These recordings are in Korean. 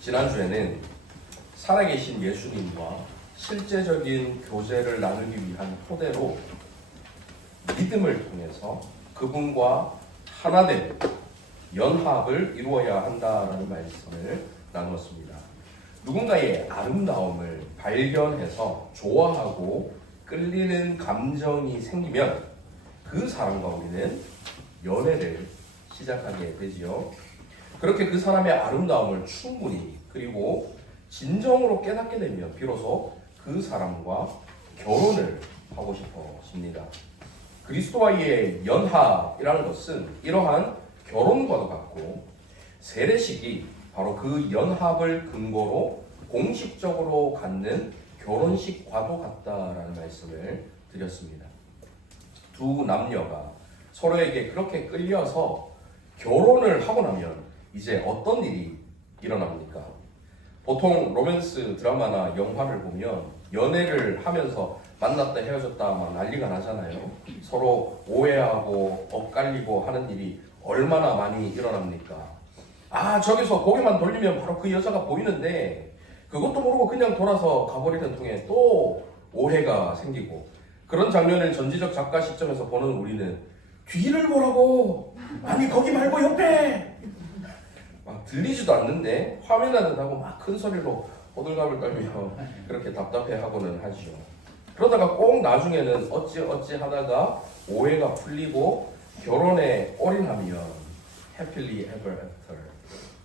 지난주에는 살아계신 예수님과 실제적인 교제를 나누기 위한 토대로 믿음을 통해서 그분과 하나됨, 연합을 이루어야 한다라는 말씀을 나누었습니다. 누군가의 아름다움을 발견해서 좋아하고 끌리는 감정이 생기면 그 사람과 우리는 연애를 시작하게 되지요. 그렇게 그 사람의 아름다움을 충분히 그리고 진정으로 깨닫게 되면 비로소 그 사람과 결혼을 하고 싶어집니다. 그리스도와의 연합이라는 것은 이러한 결혼과도 같고 세례식이 바로 그 연합을 근거로 공식적으로 갖는 결혼식과도 같다라는 말씀을 드렸습니다. 두 남녀가 서로에게 그렇게 끌려서 결혼을 하고 나면 이제 어떤 일이 일어납니까? 보통 로맨스 드라마나 영화를 보면 연애를 하면서 만났다 헤어졌다 막 난리가 나잖아요. 서로 오해하고 엇갈리고 하는 일이 얼마나 많이 일어납니까? 저기서 고개만 돌리면 바로 그 여자가 보이는데 그것도 모르고 그냥 돌아서 가버리는 통에 또 오해가 생기고, 그런 장면을 전지적 작가 시점에서 보는 우리는 뒤를 보라고! 아니 거기 말고 옆에! 막 들리지도 않는데 화면하듯 하고 막 큰 소리로 호들갑을 떨며 그렇게 답답해하고는 하죠. 그러다가 꼭 나중에는 어찌 하다가 오해가 풀리고 결혼에 올인하면 happily ever after,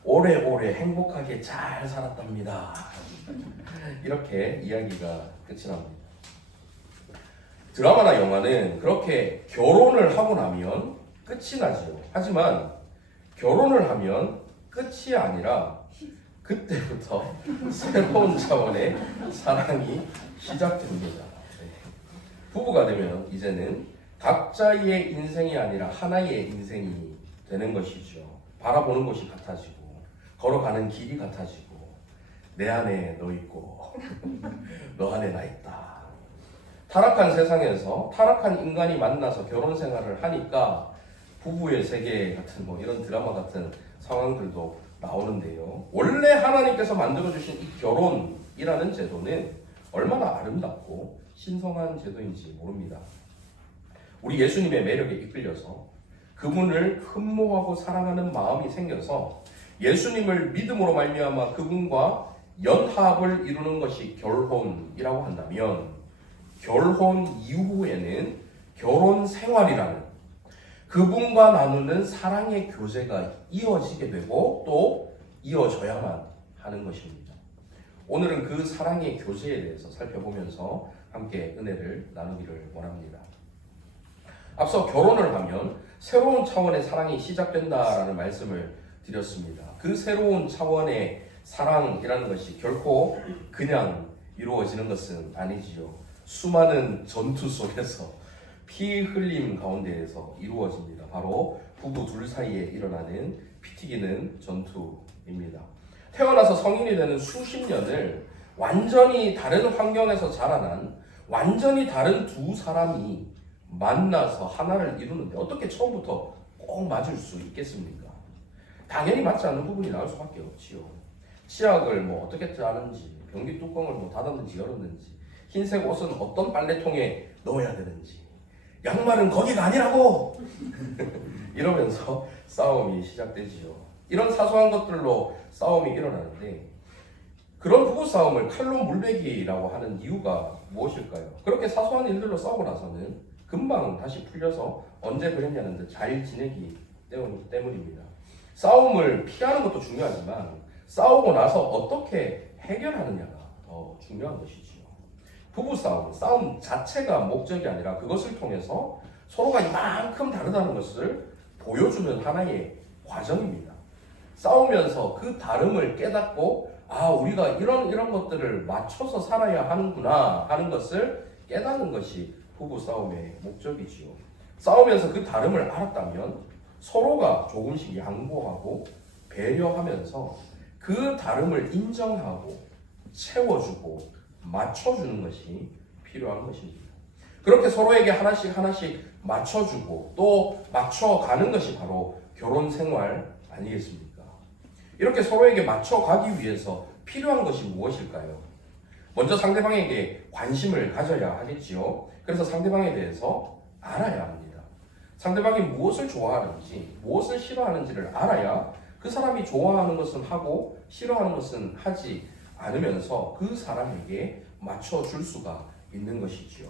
오래오래 행복하게 잘 살았답니다. 이렇게 이야기가 끝이 납니다. 드라마나 영화는 그렇게 결혼을 하고 나면 끝이 나죠. 하지만 결혼을 하면 끝이 아니라 그때부터 새로운 차원의 사랑이 시작됩니다. 부부가 되면 이제는 각자의 인생이 아니라 하나의 인생이 되는 것이죠. 바라보는 곳이 같아지고 걸어가는 길이 같아지고 내 안에 너 있고 너 안에 나 있다. 타락한 세상에서 타락한 인간이 만나서 결혼 생활을 하니까 부부의 세계 같은 이런 드라마 같은 상황들도 나오는데요. 원래 하나님께서 만들어주신 이 결혼이라는 제도는 얼마나 아름답고 신성한 제도인지 모릅니다. 우리 예수님의 매력에 이끌려서 그분을 흠모하고 사랑하는 마음이 생겨서 예수님을 믿음으로 말미암아 그분과 연합을 이루는 것이 결혼이라고 한다면, 결혼 이후에는 결혼 생활이라는 그분과 나누는 사랑의 교제가 이어지게 되고 또 이어져야만 하는 것입니다. 오늘은 그 사랑의 교제에 대해서 살펴보면서 함께 은혜를 나누기를 원합니다. 앞서 결혼을 하면 새로운 차원의 사랑이 시작된다라는 말씀을 드렸습니다. 그 새로운 차원의 사랑이라는 것이 결코 그냥 이루어지는 것은 아니지요. 수많은 전투 속에서 피 흘림 가운데에서 이루어집니다. 바로 부부 둘 사이에 일어나는 피 튀기는 전투입니다. 태어나서 성인이 되는 수십 년을 완전히 다른 환경에서 자라난 완전히 다른 두 사람이 만나서 하나를 이루는데 어떻게 처음부터 꼭 맞을 수 있겠습니까? 당연히 맞지 않는 부분이 나올 수밖에 없지요. 치약을 어떻게 짜는지, 변기 뚜껑을 닫았는지 열었는지, 흰색 옷은 어떤 빨래통에 넣어야 되는지, 양말은 거기가 아니라고! 이러면서 싸움이 시작되지요. 이런 사소한 것들로 싸움이 일어나는데, 그런 부부싸움을 칼로 물베기라고 하는 이유가 무엇일까요? 그렇게 사소한 일들로 싸우고 나서는 금방 다시 풀려서 언제 그랬냐는 듯 잘 지내기 때문입니다. 싸움을 피하는 것도 중요하지만 싸우고 나서 어떻게 해결하느냐가 더 중요한 것이지요. 부부싸움, 싸움 자체가 목적이 아니라 그것을 통해서 서로가 이만큼 다르다는 것을 보여주는 하나의 과정입니다. 싸우면서 그 다름을 깨닫고 우리가 이런 것들을 맞춰서 살아야 하는구나 하는 것을 깨닫는 것이 부부싸움의 목적이지요. 싸우면서 그 다름을 알았다면 서로가 조금씩 양보하고 배려하면서 그 다름을 인정하고 채워주고 맞춰주는 것이 필요한 것입니다. 그렇게 서로에게 하나씩 맞춰주고 또 맞춰가는 것이 바로 결혼 생활 아니겠습니까? 이렇게 서로에게 맞춰가기 위해서 필요한 것이 무엇일까요? 먼저 상대방에게 관심을 가져야 하겠지요. 그래서 상대방에 대해서 알아야 합니다. 상대방이 무엇을 좋아하는지, 무엇을 싫어하는지를 알아야 그 사람이 좋아하는 것은 하고 싫어하는 것은 하지 않으면서 그 사람에게 맞춰줄 수가 있는 것이지요.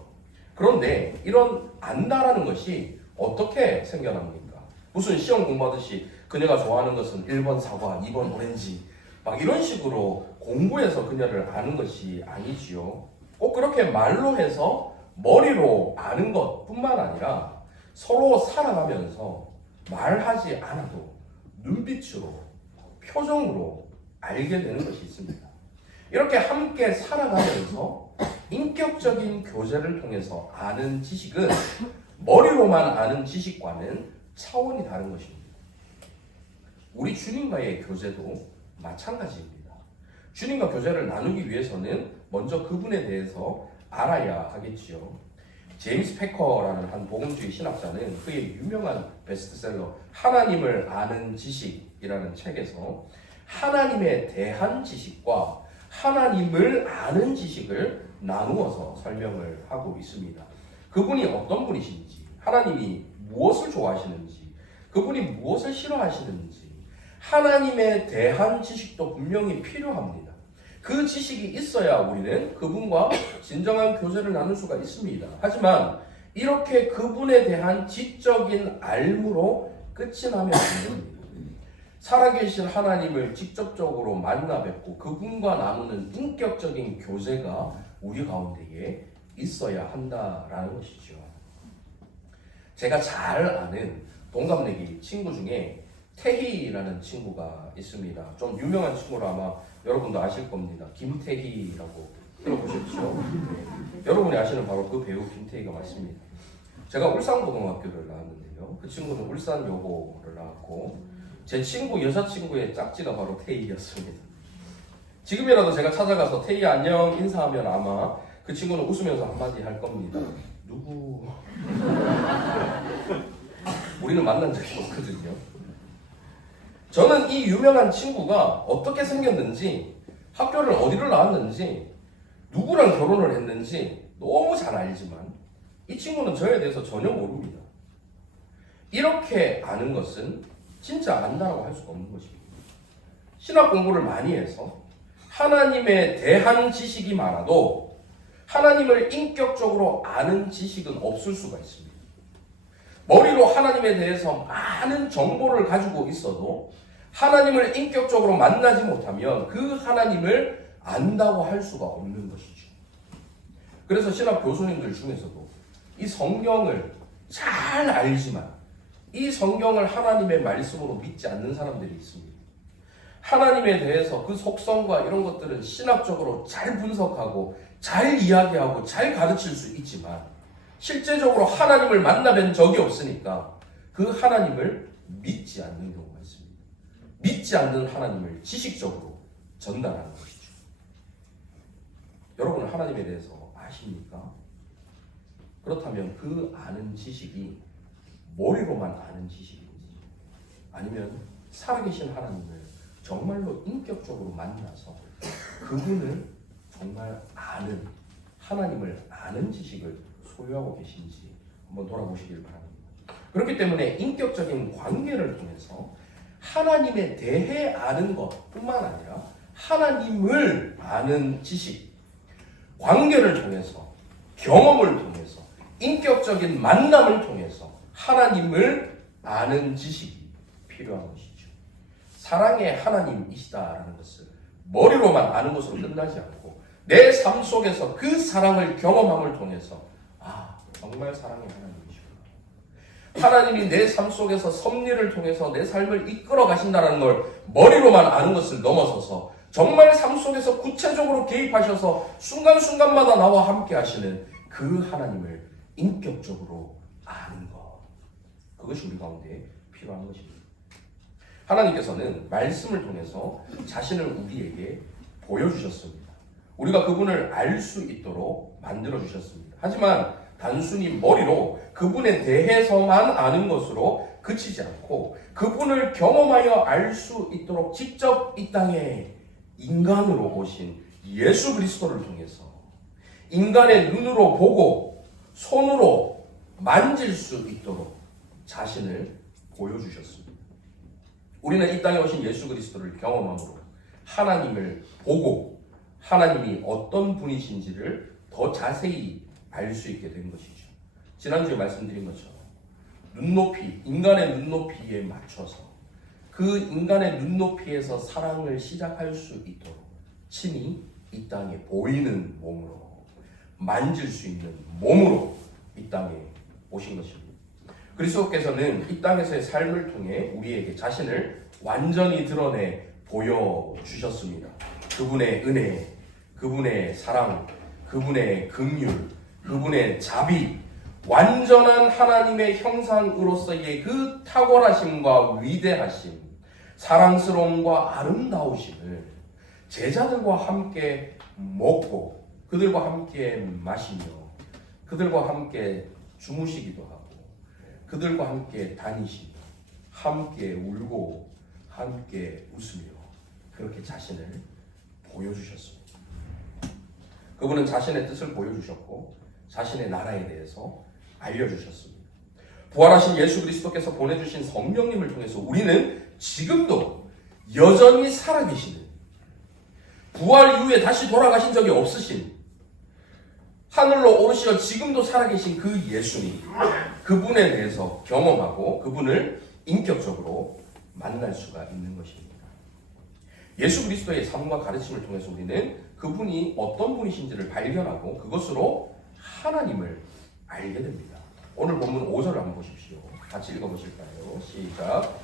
그런데 이런 안다라는 것이 어떻게 생겨납니까? 무슨 시험 공부하듯이 그녀가 좋아하는 것은 1번 사과, 2번 오렌지 막 이런 식으로 공부해서 그녀를 아는 것이 아니지요. 꼭 그렇게 말로 해서 머리로 아는 것뿐만 아니라 서로 살아가면서 말하지 않아도 눈빛으로, 표정으로 알게 되는 것이 있습니다. 이렇게 함께 살아가면서 인격적인 교제를 통해서 아는 지식은 머리로만 아는 지식과는 차원이 다른 것입니다. 우리 주님과의 교제도 마찬가지입니다. 주님과 교제를 나누기 위해서는 먼저 그분에 대해서 알아야 하겠지요. 제임스 패커라는 한 복음주의 신학자는 그의 유명한 베스트셀러 하나님을 아는 지식이라는 책에서 하나님에 대한 지식과 하나님을 아는 지식을 나누어서 설명을 하고 있습니다. 그분이 어떤 분이신지, 하나님이 무엇을 좋아하시는지, 그분이 무엇을 싫어하시는지, 하나님에 대한 지식도 분명히 필요합니다. 그 지식이 있어야 우리는 그분과 진정한 교제를 나눌 수가 있습니다. 하지만 이렇게 그분에 대한 지적인 알무로 끝이 나면 안 됩니다. 살아계신 하나님을 직접적으로 만나 뵙고 그분과 나누는 인격적인 교제가 우리 가운데에 있어야 한다라는 것이죠. 제가 잘 아는 동갑내기 친구 중에 태희라는 친구가 있습니다. 좀 유명한 친구라 아마 여러분도 아실 겁니다. 김태희라고 들어보셨죠? 네. 여러분이 아시는 바로 그 배우 김태희가 맞습니다. 제가 울산고등학교를 나왔는데요. 그 친구는 울산여고를 나왔고 제 친구 여자친구의 짝지가 바로 태희였습니다. 지금이라도 제가 찾아가서 태희 안녕 인사하면 아마 그 친구는 웃으면서 한마디 할 겁니다. 누구? 우리는 만난 적이 없거든요. 저는 이 유명한 친구가 어떻게 생겼는지, 학교를 어디를 나왔는지, 누구랑 결혼을 했는지 너무 잘 알지만 이 친구는 저에 대해서 전혀 모릅니다. 이렇게 아는 것은 진짜 안다라고 할 수가 없는 것입니다. 신학 공부를 많이 해서 하나님에 대한 지식이 많아도 하나님을 인격적으로 아는 지식은 없을 수가 있습니다. 머리로 하나님에 대해서 많은 정보를 가지고 있어도 하나님을 인격적으로 만나지 못하면 그 하나님을 안다고 할 수가 없는 것이죠. 그래서 신학 교수님들 중에서도 이 성경을 잘 알지만 이 성경을 하나님의 말씀으로 믿지 않는 사람들이 있습니다. 하나님에 대해서 그 속성과 이런 것들은 신학적으로 잘 분석하고 잘 이야기하고 잘 가르칠 수 있지만 실제적으로 하나님을 만나뵌 적이 없으니까 그 하나님을 믿지 않는 경우가 있습니다. 믿지 않는 하나님을 지식적으로 전달하는 것이죠. 여러분은 하나님에 대해서 아십니까? 그렇다면 그 아는 지식이 머리로만 아는 지식인지 아니면 살아계신 하나님을 정말로 인격적으로 만나서 그분을 정말 아는 하나님을 아는 지식을 소유하고 계신지 한번 돌아보시길 바랍니다. 그렇기 때문에 인격적인 관계를 통해서 하나님에 대해 아는 것뿐만 아니라 하나님을 아는 지식, 관계를 통해서, 경험을 통해서, 인격적인 만남을 통해서 하나님을 아는 지식이 필요한 것이죠. 사랑의 하나님이시다라는 것을 머리로만 아는 것으로 끝나지 않고 내 삶 속에서 그 사랑을 경험함을 통해서 정말 사랑의 하나님이시구나. 하나님이 내 삶 속에서 섭리를 통해서 내 삶을 이끌어 가신다는 걸 머리로만 아는 것을 넘어서서 정말 삶 속에서 구체적으로 개입하셔서 순간순간마다 나와 함께 하시는 그 하나님을 인격적으로 아는 것. 그것이 우리 가운데 필요한 것입니다. 하나님께서는 말씀을 통해서 자신을 우리에게 보여주셨습니다. 우리가 그분을 알 수 있도록 만들어주셨습니다. 하지만 단순히 머리로 그분에 대해서만 아는 것으로 그치지 않고 그분을 경험하여 알 수 있도록 직접 이 땅에 인간으로 오신 예수 그리스도를 통해서 인간의 눈으로 보고 손으로 만질 수 있도록 자신을 보여주셨습니다. 우리는 이 땅에 오신 예수 그리스도를 경험함으로 하나님을 보고 하나님이 어떤 분이신지를 더 자세히 알 수 있게 된 것이죠. 지난주에 말씀드린 것처럼 눈높이, 인간의 눈높이에 맞춰서 그 인간의 눈높이에서 사랑을 시작할 수 있도록 친히 이 땅에 보이는 몸으로 만질 수 있는 몸으로 이 땅에 오신 것입니다. 그리스도께서는 이 땅에서의 삶을 통해 우리에게 자신을 완전히 드러내 보여주셨습니다. 그분의 은혜, 그분의 사랑, 그분의 긍휼, 그분의 자비, 완전한 하나님의 형상으로서의 그 탁월하심과 위대하심, 사랑스러움과 아름다우심을 제자들과 함께 먹고 그들과 함께 마시며 그들과 함께 주무시기도 하고 그들과 함께 다니시며 함께 울고 함께 웃으며 그렇게 자신을 보여주셨습니다. 그분은 자신의 뜻을 보여주셨고 자신의 나라에 대해서 알려주셨습니다. 부활하신 예수 그리스도께서 보내주신 성령님을 통해서 우리는 지금도 여전히 살아계시는, 부활 이후에 다시 돌아가신 적이 없으신, 하늘로 오르시어 지금도 살아계신 그 예수님, 그분에 대해서 경험하고 그분을 인격적으로 만날 수가 있는 것입니다. 예수 그리스도의 삶과 가르침을 통해서 우리는 그분이 어떤 분이신지를 발견하고 그것으로 하나님을 알게 됩니다. 오늘 본문 5절을 한번 보십시오. 같이 읽어보실까요? 시작.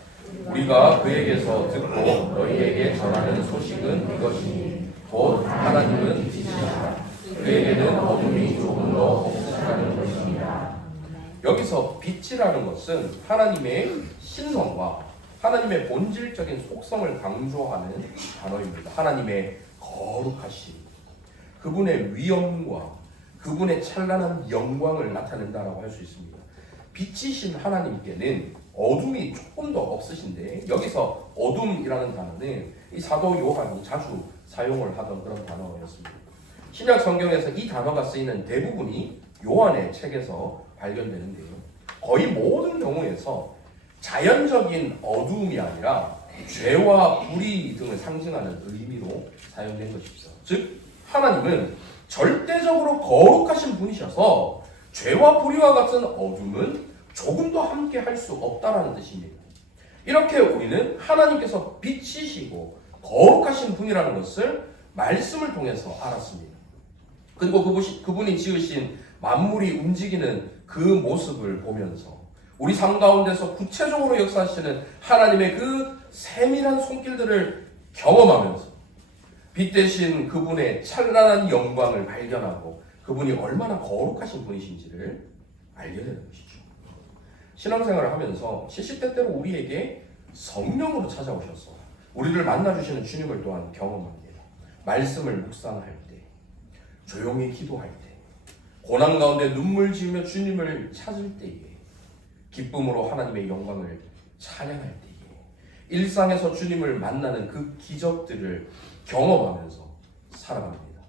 우리가 그에게서 듣고 너희에게 전하는 소식은 이것이니 곧 하나님은 빛이시라. 그에게는 어둠이 조금 더 없으시다는 것입니다. 여기서 빛이라는 것은 하나님의 신성과 하나님의 본질적인 속성을 강조하는 단어입니다. 하나님의 거룩하심, 그분의 위엄과 그분의 찬란한 영광을 나타낸다라고 할 수 있습니다. 빛이신 하나님께는 어둠이 조금 더 없으신데 여기서 어둠이라는 단어는 이 사도 요한이 자주 사용을 하던 그런 단어였습니다. 신약 성경에서 이 단어가 쓰이는 대부분이 요한의 책에서 발견되는데요. 거의 모든 경우에서 자연적인 어두움이 아니라 죄와 불의 등을 상징하는 의미로 사용된 것이죠. 즉 하나님은 절대적으로 거룩하신 분이셔서 죄와 불의와 같은 어둠은 조금도 함께 할 수 없다라는 뜻입니다. 이렇게 우리는 하나님께서 빛이시고 거룩하신 분이라는 것을 말씀을 통해서 알았습니다. 그리고 그분이 지으신 만물이 움직이는 그 모습을 보면서 우리 삶 가운데서 구체적으로 역사하시는 하나님의 그 세밀한 손길들을 경험하면서 빛 대신 그분의 찬란한 영광을 발견하고 그분이 얼마나 거룩하신 분이신지를 알게 되는 것이죠. 신앙생활을 하면서 시시때때로 우리에게 성령으로 찾아오셔서 우리를 만나주시는 주님을 또한 경험합니다. 말씀을 묵상할 때, 조용히 기도할 때, 고난 가운데 눈물 지으며 주님을 찾을 때에, 기쁨으로 하나님의 영광을 찬양할 때에, 일상에서 주님을 만나는 그 기적들을 경험하면서 살아갑니다.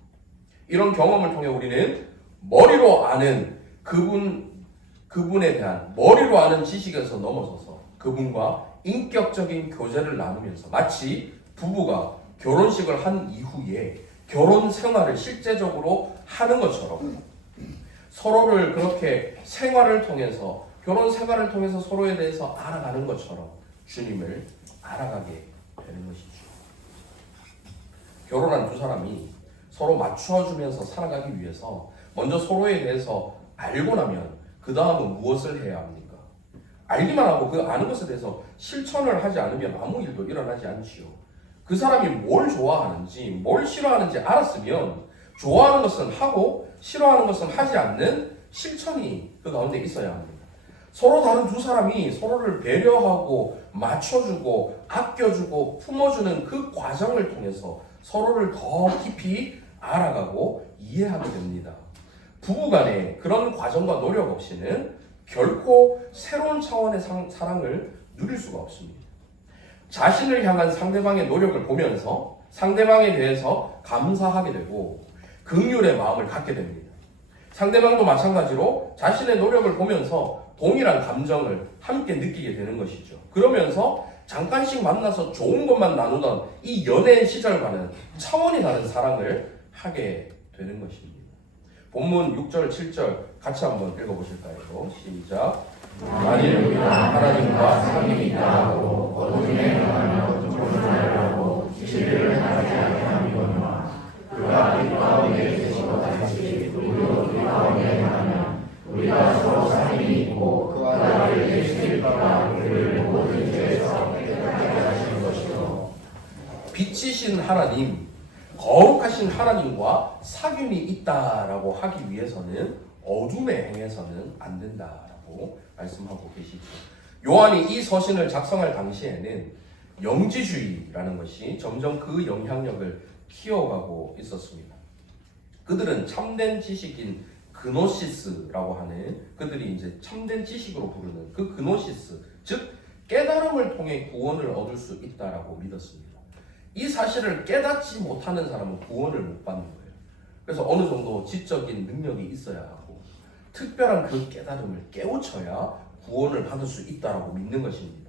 이런 경험을 통해 우리는 머리로 아는 그분에 대한 머리로 아는 지식에서 넘어서서 그분과 인격적인 교제를 나누면서 마치 부부가 결혼식을 한 이후에 결혼 생활을 실제적으로 하는 것처럼 서로를 그렇게 생활을 통해서 결혼 생활을 통해서 서로에 대해서 알아가는 것처럼 주님을 알아가게 되는 것이죠. 결혼한 두 사람이 서로 맞춰주면서 살아가기 위해서 먼저 서로에 대해서 알고 나면 그 다음은 무엇을 해야 합니까? 알기만 하고 그 아는 것에 대해서 실천을 하지 않으면 아무 일도 일어나지 않지요. 그 사람이 뭘 좋아하는지 뭘 싫어하는지 알았으면 좋아하는 것은 하고 싫어하는 것은 하지 않는 실천이 그 가운데 있어야 합니다. 서로 다른 두 사람이 서로를 배려하고 맞춰주고 아껴주고 품어주는 그 과정을 통해서 서로를 더 깊이 알아가고 이해하게 됩니다. 부부간에 그런 과정과 노력 없이는 결코 새로운 차원의 사랑을 누릴 수가 없습니다. 자신을 향한 상대방의 노력을 보면서 상대방에 대해서 감사하게 되고 긍휼의 마음을 갖게 됩니다. 상대방도 마찬가지로 자신의 노력을 보면서 동일한 감정을 함께 느끼게 되는 것이죠. 그러면서 잠깐씩 만나서 좋은 것만 나누던 이 연애 시절과는 차원이 다른 사랑을 하게 되는 것입니다. 본문 6절, 7절 같이 한번 읽어보실까요? 시작. 만일 우리가 하나님과 사귐이 있다고 어둠에 행하며 조심하려고 진리를 하지 아니하거니와 그가 빛 가운데 계신 것 같이 우리도 빛 가운데 행하면 우리가 서로 사귐이 있고 그가 우리를 계실 바라 우리를 모든 죄에서 깨끗하게 하시는 것이요. 빛이신 하나님, 거룩하신 하나님과 사귐이 있다라고 하기 위해서는 어둠에 행해서는 안 된다라고 말씀하고 계시죠. 요한이 이 서신을 작성할 당시에는 영지주의라는 것이 점점 그 영향력을 키워가고 있었습니다. 그들은 참된 지식인 그노시스라고 하는, 그들이 이제 참된 지식으로 부르는 그 그노시스, 즉 깨달음을 통해 구원을 얻을 수 있다라고 믿었습니다. 이 사실을 깨닫지 못하는 사람은 구원을 못 받는 거예요. 그래서 어느 정도 지적인 능력이 있어야 하고 특별한 그 깨달음을 깨우쳐야 구원을 받을 수 있다라고 믿는 것입니다.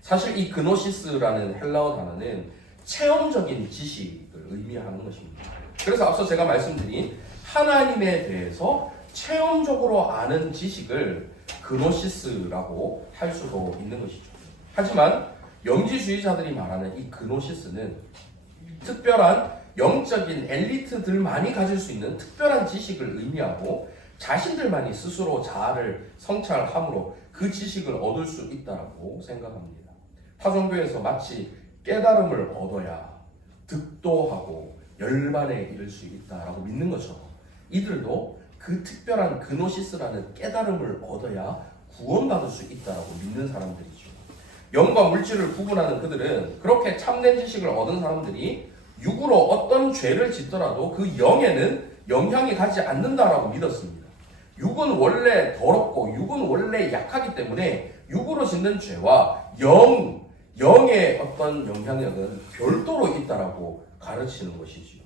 사실 이 그노시스라는 헬라어 단어는 체험적인 지식을 의미하는 것입니다. 그래서 앞서 제가 말씀드린 하나님에 대해서 체험적으로 아는 지식을 그노시스라고 할 수도 있는 것이죠. 하지만 영지주의자들이 말하는 이 그노시스는 특별한 영적인 엘리트들만이 가질 수 있는 특별한 지식을 의미하고 자신들만이 스스로 자아를 성찰함으로 그 지식을 얻을 수 있다고 생각합니다. 타종교에서 마치 깨달음을 얻어야 득도하고 열반에 이를 수 있다라고 믿는 것처럼 이들도 그 특별한 그노시스라는 깨달음을 얻어야 구원받을 수 있다라고 믿는 사람들이죠. 영과 물질을 구분하는 그들은 그렇게 참된 지식을 얻은 사람들이 육으로 어떤 죄를 짓더라도 그 영에는 영향이 가지 않는다라고 믿었습니다. 육은 원래 더럽고 육은 원래 약하기 때문에 육으로 짓는 죄와 영의 어떤 영향력은 별도로 있다라고 가르치는 것이지요.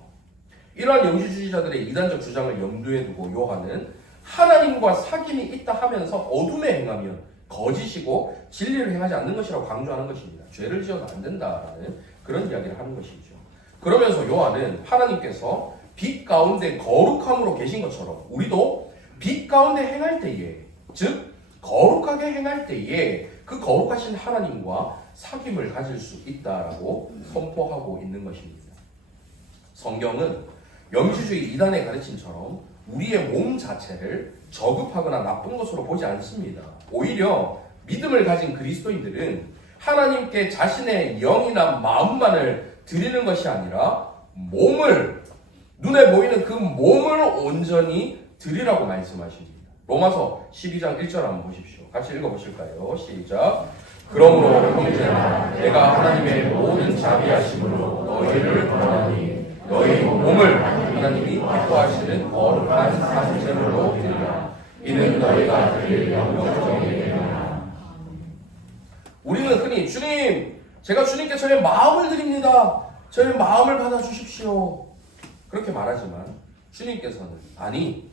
이러한 영지주의자들의 이단적 주장을 염두에 두고 요한은 하나님과 사귐이 있다 하면서 어둠에 행하면 거짓이고 진리를 행하지 않는 것이라고 강조하는 것입니다. 죄를 지어도 안 된다라는 그런 이야기를 하는 것이죠. 그러면서 요한은 하나님께서 빛 가운데 거룩함으로 계신 것처럼 우리도 빛 가운데 행할 때에, 즉 거룩하게 행할 때에 그 거룩하신 하나님과 사귐을 가질 수 있다라고 선포하고 있는 것입니다. 성경은 영지주의 이단의 가르침처럼 우리의 몸 자체를 저급하거나 나쁜 것으로 보지 않습니다. 오히려 믿음을 가진 그리스도인들은 하나님께 자신의 영이나 마음만을 드리는 것이 아니라 몸을, 눈에 보이는 그 몸을 온전히 드리라고 말씀하십니다. 로마서 12장 1절 한번 보십시오. 같이 읽어보실까요? 시작. 그러므로 형제나 내가 하나님의 모든 자비하심으로 너희를 권하니 너희 몸을 하나님이 기뻐하시는 거룩한 산제물로 드리라. 이는 너희가 드릴 영적인 예배라. 우리는 흔히 주님, 제가 주님께 저의 마음을 드립니다. 저의 마음을 받아주십시오. 그렇게 말하지만 주님께서는 아니,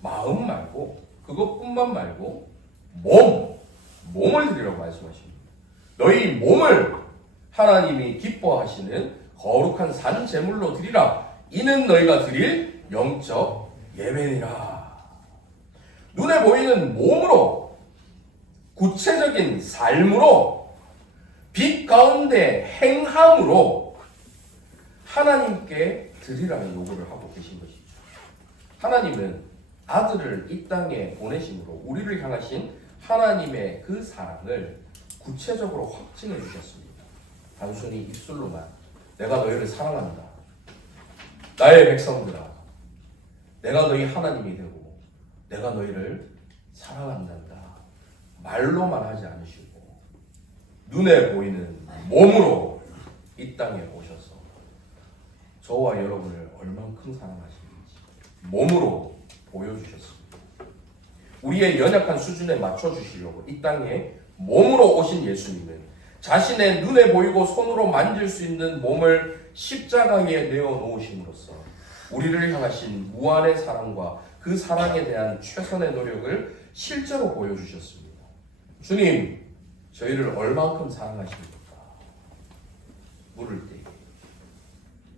마음 말고 그것뿐만 말고 몸을 드리라고 말씀하십니다. 너희 몸을 하나님이 기뻐하시는 거룩한 산 제물로 드리라. 이는 너희가 드릴 영적 예배니라. 눈에 보이는 몸으로, 구체적인 삶으로, 빛 가운데 행함으로 하나님께 드리라는 요구를 하고 계신 것이죠. 하나님은 아들을 이 땅에 보내심으로 우리를 향하신 하나님의 그 사랑을 구체적으로 확증해 주셨습니다. 단순히 입술로만 내가 너희를 사랑한다, 나의 백성들아, 내가 너희 하나님이 되고 내가 너희를 사랑한단다 말로만 하지 않으시고 눈에 보이는 몸으로 이 땅에 오셔서 저와 여러분을 얼만큼 사랑하시는지 몸으로 보여주셨습니다. 우리의 연약한 수준에 맞춰주시려고 이 땅에 몸으로 오신 예수님은 자신의 눈에 보이고 손으로 만질 수 있는 몸을 십자가에 내어 놓으심으로써 우리를 향하신 무한의 사랑과 그 사랑에 대한 최선의 노력을 실제로 보여주셨습니다. 주님, 저희를 얼만큼 사랑하십니까? 물을 때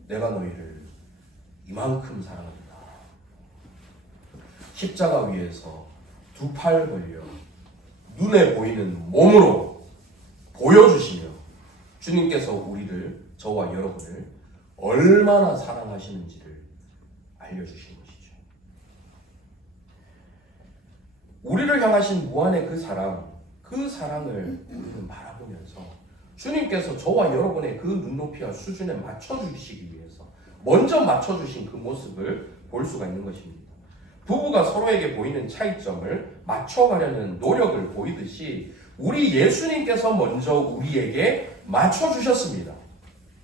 내가 너희를 이만큼 사랑합니다. 십자가 위에서 두 팔 벌려 눈에 보이는 몸으로 보여주시며 주님께서 우리를, 저와 여러분을 얼마나 사랑하시는지를 알려주신 것이죠. 우리를 향하신 무한의 그 사랑을 우리는 바라보면서 주님께서 저와 여러분의 그 눈높이와 수준에 맞춰주시기 위해서 먼저 맞춰주신 그 모습을 볼 수가 있는 것입니다. 부부가 서로에게 보이는 차이점을 맞춰가려는 노력을 보이듯이 우리 예수님께서 먼저 우리에게 맞춰주셨습니다.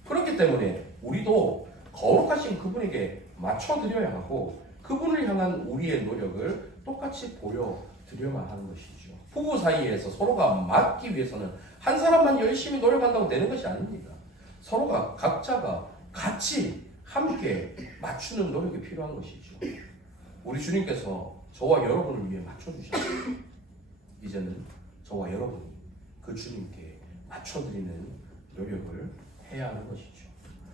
그렇기 때문에 우리도 거룩하신 그분에게 맞춰드려야 하고 그분을 향한 우리의 노력을 똑같이 보여드려야만 하는 것이죠. 부부 사이에서 서로가 맞기 위해서는 한 사람만 열심히 노력한다고 되는 것이 아닙니다. 서로가 각자가 같이 함께 맞추는 노력이 필요한 것이죠. 우리 주님께서 저와 여러분을 위해 맞춰주셨습니다. 이제는 저와 여러분이 그 주님께 맞춰드리는 노력을 해야 하는 것이죠.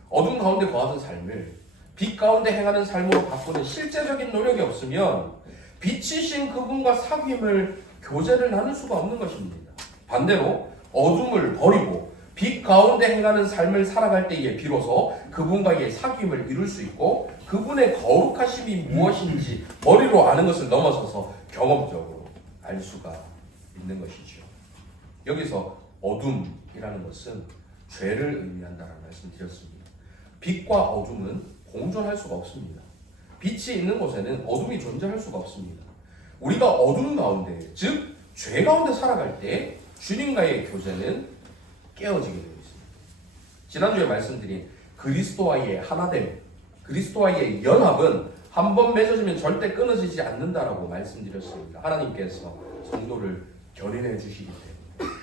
어둠 가운데 거하던 삶을 빛 가운데 행하는 삶으로 바꾸는 실제적인 노력이 없으면 빛이신 그분과 사귐을 교제를 나눌 수가 없는 것입니다. 반대로 어둠을 버리고 빛 가운데 행하는 삶을 살아갈 때에 비로소 그분과의 사귐을 이룰 수 있고 그분의 거룩하심이 무엇인지 머리로 아는 것을 넘어서서 경험적으로 알 수가 있는 것이죠. 여기서 어둠이라는 것은 죄를 의미한다는 말씀드렸습니다. 빛과 어둠은 공존할 수가 없습니다. 빛이 있는 곳에는 어둠이 존재할 수가 없습니다. 우리가 어둠 가운데, 즉 죄 가운데 살아갈 때 주님과의 교제는 깨어지게 되고 있습니다. 지난주에 말씀드린 그리스도와의 하나됨, 그리스도와의 연합은 한번 맺어지면 절대 끊어지지 않는다라고 말씀드렸습니다. 하나님께서 성도를 견인해 주시기 때문에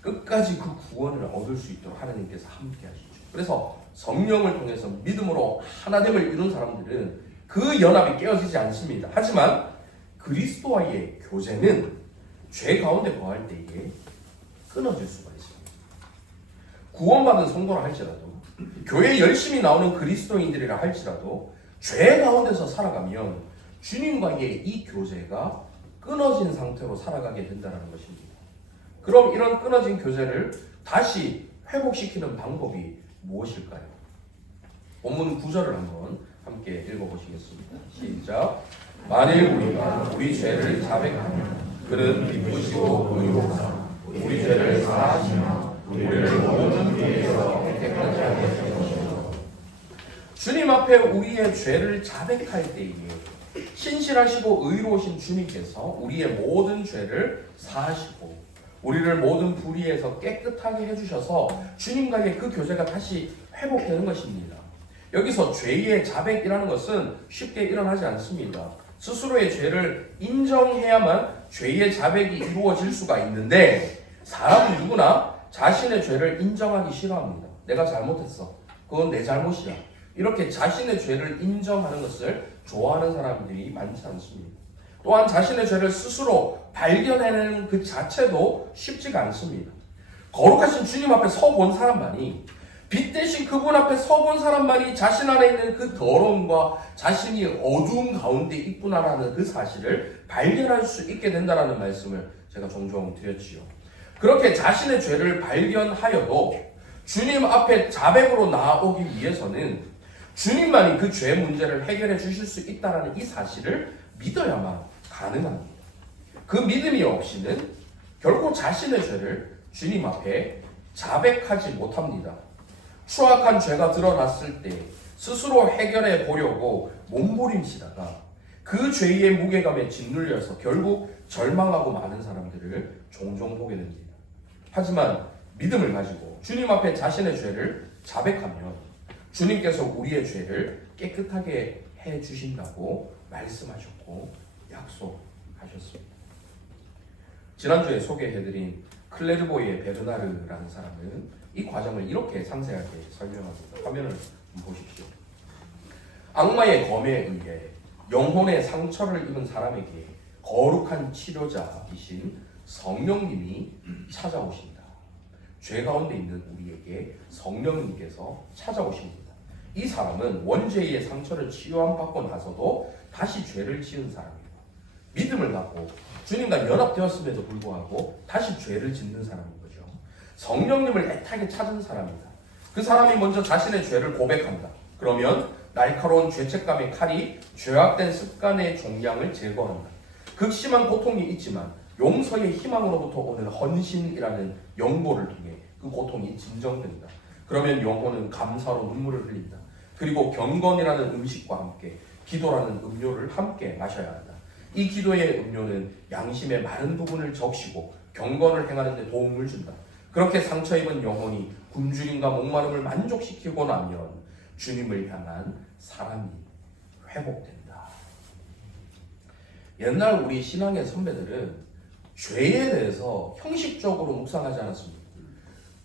끝까지 그 구원을 얻을 수 있도록 하나님께서 함께 하시죠. 그래서 성령을 통해서 믿음으로 하나됨을 이룬 사람들은 그 연합이 깨어지지 않습니다. 하지만 그리스도와의 교제는 죄 가운데 거할 때에 끊어질 수가 있습니다. 구원받은 성도라 할지라도 교회에 열심히 나오는 그리스도인들이라 할지라도 죄 가운데서 살아가면 주님과의 이 교제가 끊어진 상태로 살아가게 된다는 것입니다. 그럼 이런 끊어진 교제를 다시 회복시키는 방법이 무엇일까요? 본문 9절을 한번 함께 읽어보시겠습니다. 시작. 만일 우리가 우리 죄를 자백하면 그는 기쁘시고 의로우사 우리 죄를 사하시며 우리를 모든 죄에서 깨끗하게 하실 것이요. 주님 앞에 우리의 죄를 자백할 때에 신실하시고 의로우신 주님께서 우리의 모든 죄를 사하시고 우리를 모든 불의에서 깨끗하게 해주셔서 주님과의 그 교제가 다시 회복되는 것입니다. 여기서 죄의 자백이라는 것은 쉽게 일어나지 않습니다. 스스로의 죄를 인정해야만 죄의 자백이 이루어질 수가 있는데 사람은 누구나 자신의 죄를 인정하기 싫어합니다. 내가 잘못했어. 그건 내 잘못이야. 이렇게 자신의 죄를 인정하는 것을 좋아하는 사람들이 많지 않습니다. 또한 자신의 죄를 스스로 발견해내는 그 자체도 쉽지가 않습니다. 거룩하신 주님 앞에 서본 사람만이, 빛 대신 그분 앞에 서본 사람만이 자신 안에 있는 그 더러움과 자신이 어두운 가운데 있구나라는 그 사실을 발견할 수 있게 된다는 말씀을 제가 종종 드렸지요. 그렇게 자신의 죄를 발견하여도 주님 앞에 자백으로 나아오기 위해서는 주님만이 그 죄 문제를 해결해 주실 수 있다는 이 사실을 믿어야만 가능합니다. 그 믿음이 없이는 결코 자신의 죄를 주님 앞에 자백하지 못합니다. 추악한 죄가 드러났을 때 스스로 해결해 보려고 몸부림치다가 그 죄의 무게감에 짓눌려서 결국 절망하고 마는 사람들을 종종 보게 됩니다. 하지만 믿음을 가지고 주님 앞에 자신의 죄를 자백하면 주님께서 우리의 죄를 깨끗하게 해 주신다고 말씀하셨고 약속하셨습니다. 하셨습니다. 지난주에 소개해드린 클레르보이의 베르나르라는 사람은 이 과정을 이렇게 상세하게 설명합니다. 화면을 보십시오. 악마의 검에 의해 영혼의 상처를 입은 사람에게 거룩한 치료자이신 성령님이 찾아오신다. 죄 가운데 있는 우리에게 성령님께서 찾아오십니다. 이 사람은 원죄의 상처를 치유받고 나서도 다시 죄를 지은 사람이고, 믿음을 갖고 주님과 연합되었음에도 불구하고 다시 죄를 짓는 사람인 거죠. 성령님을 애타게 찾은 사람이다. 그 사람이 먼저 자신의 죄를 고백한다. 그러면 날카로운 죄책감의 칼이 죄악된 습관의 종량을 제거한다. 극심한 고통이 있지만 용서의 희망으로부터 오는 헌신이라는 영보를 통해 그 고통이 진정된다. 그러면 영혼은 감사로 눈물을 흘린다. 그리고 경건이라는 음식과 함께 기도라는 음료를 함께 마셔야 한다. 이 기도의 음료는 양심의 마른 부분을 적시고 경건을 행하는 데 도움을 준다. 그렇게 상처 입은 영혼이 굶주림과 목마름을 만족시키고 나면 주님을 향한 사랑이 회복된다. 옛날 우리 신앙의 선배들은 죄에 대해서 형식적으로 묵상하지 않았습니다.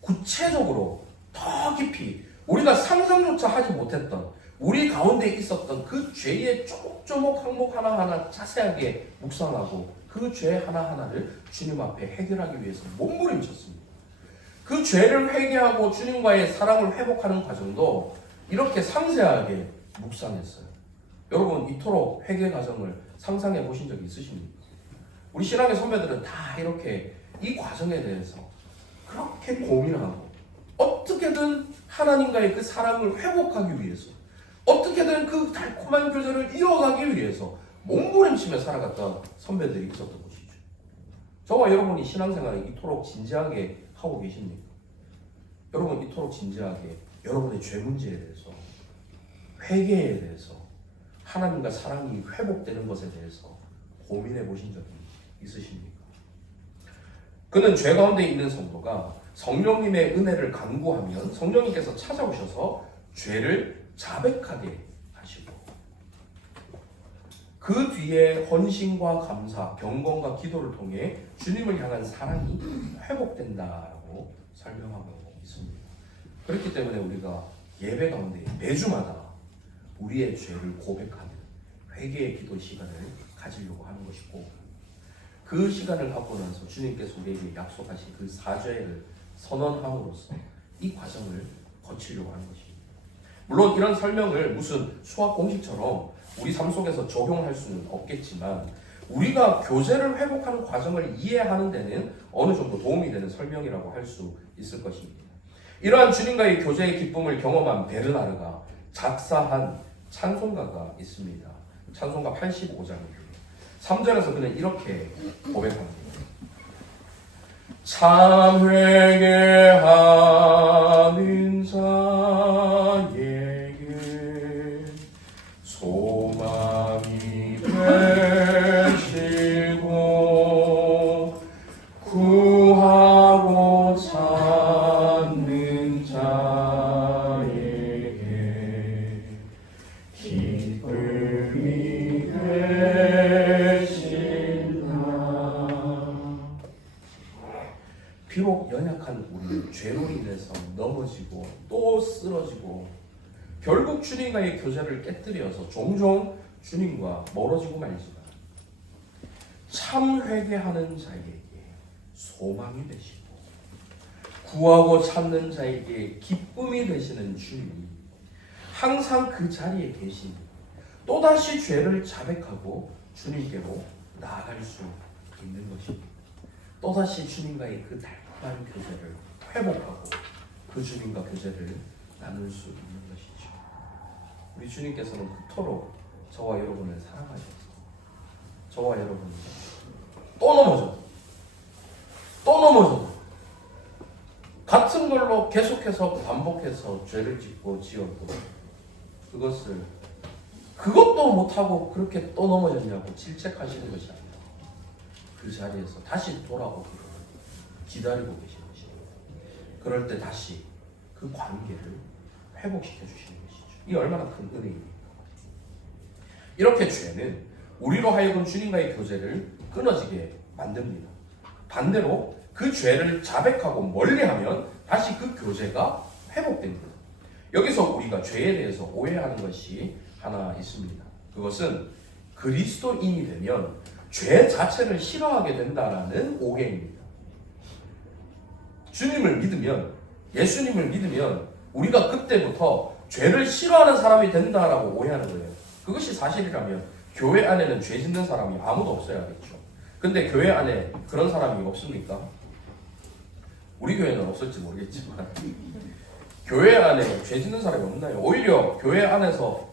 구체적으로 더 깊이 우리가 상상조차 하지 못했던 우리 가운데 있었던 그 죄의 조목조목 항목 하나하나 자세하게 묵상하고 그 죄 하나하나를 주님 앞에 해결하기 위해서 몸부림쳤습니다. 그 죄를 회개하고 주님과의 사랑을 회복하는 과정도 이렇게 상세하게 묵상했어요. 여러분 이토록 회개 과정을 상상해 보신 적이 있으십니까? 우리 신앙의 선배들은 다 이렇게 이 과정에 대해서 그렇게 고민하고 어떻게든 하나님과의 그 사랑을 회복하기 위해서 어떻게든 그 달콤한 교제를 이어가기 위해서 몸부림치며 살아갔던 선배들이 있었던 것이죠. 저와 여러분이 신앙생활을 이토록 진지하게 하고 계십니까? 여러분 이토록 진지하게 여러분의 죄 문제에 대해서 회개에 대해서 하나님과 사랑이 회복되는 것에 대해서 고민해 보신 적이 있으십니까? 그는 죄 가운데 있는 성도가 성령님의 은혜를 간구하면 성령님께서 찾아오셔서 죄를 자백하게 하시고 그 뒤에 헌신과 감사, 경건과 기도를 통해 주님을 향한 사랑이 회복된다라고 설명하고 있습니다. 그렇기 때문에 우리가 예배 가운데 매주마다 우리의 죄를 고백하는 회개의 기도 시간을 가지려고 하는 것이고 그 시간을 갖고 나서 주님께서 우리에게 약속하신 그 사죄를 선언함으로써 이 과정을 거치려고 하는 것입니다. 물론 이런 설명을 무슨 수학 공식처럼 우리 삶 속에서 적용할 수는 없겠지만 우리가 교제를 회복하는 과정을 이해하는 데는 어느 정도 도움이 되는 설명이라고 할 수 있을 것입니다. 이러한 주님과의 교제의 기쁨을 경험한 베르나르가 작사한 찬송가가 있습니다. 찬송가 85장입니다. 3절에서 그는 이렇게 고백합니다. 참 회개하는 자에게 소망이 되시고 구하고 찾는 자에게 기쁨이 비록 연약한 우리는 죄로 인해서 넘어지고 또 쓰러지고 결국 주님과의 교제를 깨뜨려서 종종 주님과 멀어지고 말지만 참 회개하는 자에게 소망이 되시고 구하고 찾는 자에게 기쁨이 되시는 주님이 항상 그 자리에 계시니 또다시 죄를 자백하고 주님께로 나아갈 수 있는 것입니다. 또다시 주님과의 그 달콤한 교제를 회복하고 그 주님과 교제를 나눌 수 있는 것이죠. 우리 주님께서는 그토록 저와 여러분을 사랑하셔서 저와 여러분이 또 넘어져도 같은 걸로 계속해서 반복해서 죄를 짓고 지어도 그것도 못하고 그렇게 또 넘어졌냐고 질책하시는 것이 아니라 그 자리에서 다시 돌아오기를 기다리고 계신 것입니다. 그럴 때 다시 그 관계를 회복시켜 주시는 것이죠. 이 얼마나 큰 은혜입니까? 이렇게 죄는 우리로 하여금 주님과의 교제를 끊어지게 만듭니다. 반대로 그 죄를 자백하고 멀리하면 다시 그 교제가 회복됩니다. 여기서 우리가 죄에 대해서 오해하는 것이 하나 있습니다. 그것은 그리스도인이 되면 죄 자체를 싫어하게 된다는 오해입니다. 주님을 믿으면, 예수님을 믿으면 우리가 그때부터 죄를 싫어하는 사람이 된다라고 오해하는 거예요. 그것이 사실이라면 교회 안에는 죄 짓는 사람이 아무도 없어야겠죠. 근데 교회 안에 그런 사람이 없습니까? 우리 교회는 없을지 모르겠지만 교회 안에 죄 짓는 사람이 없나요? 오히려 교회 안에서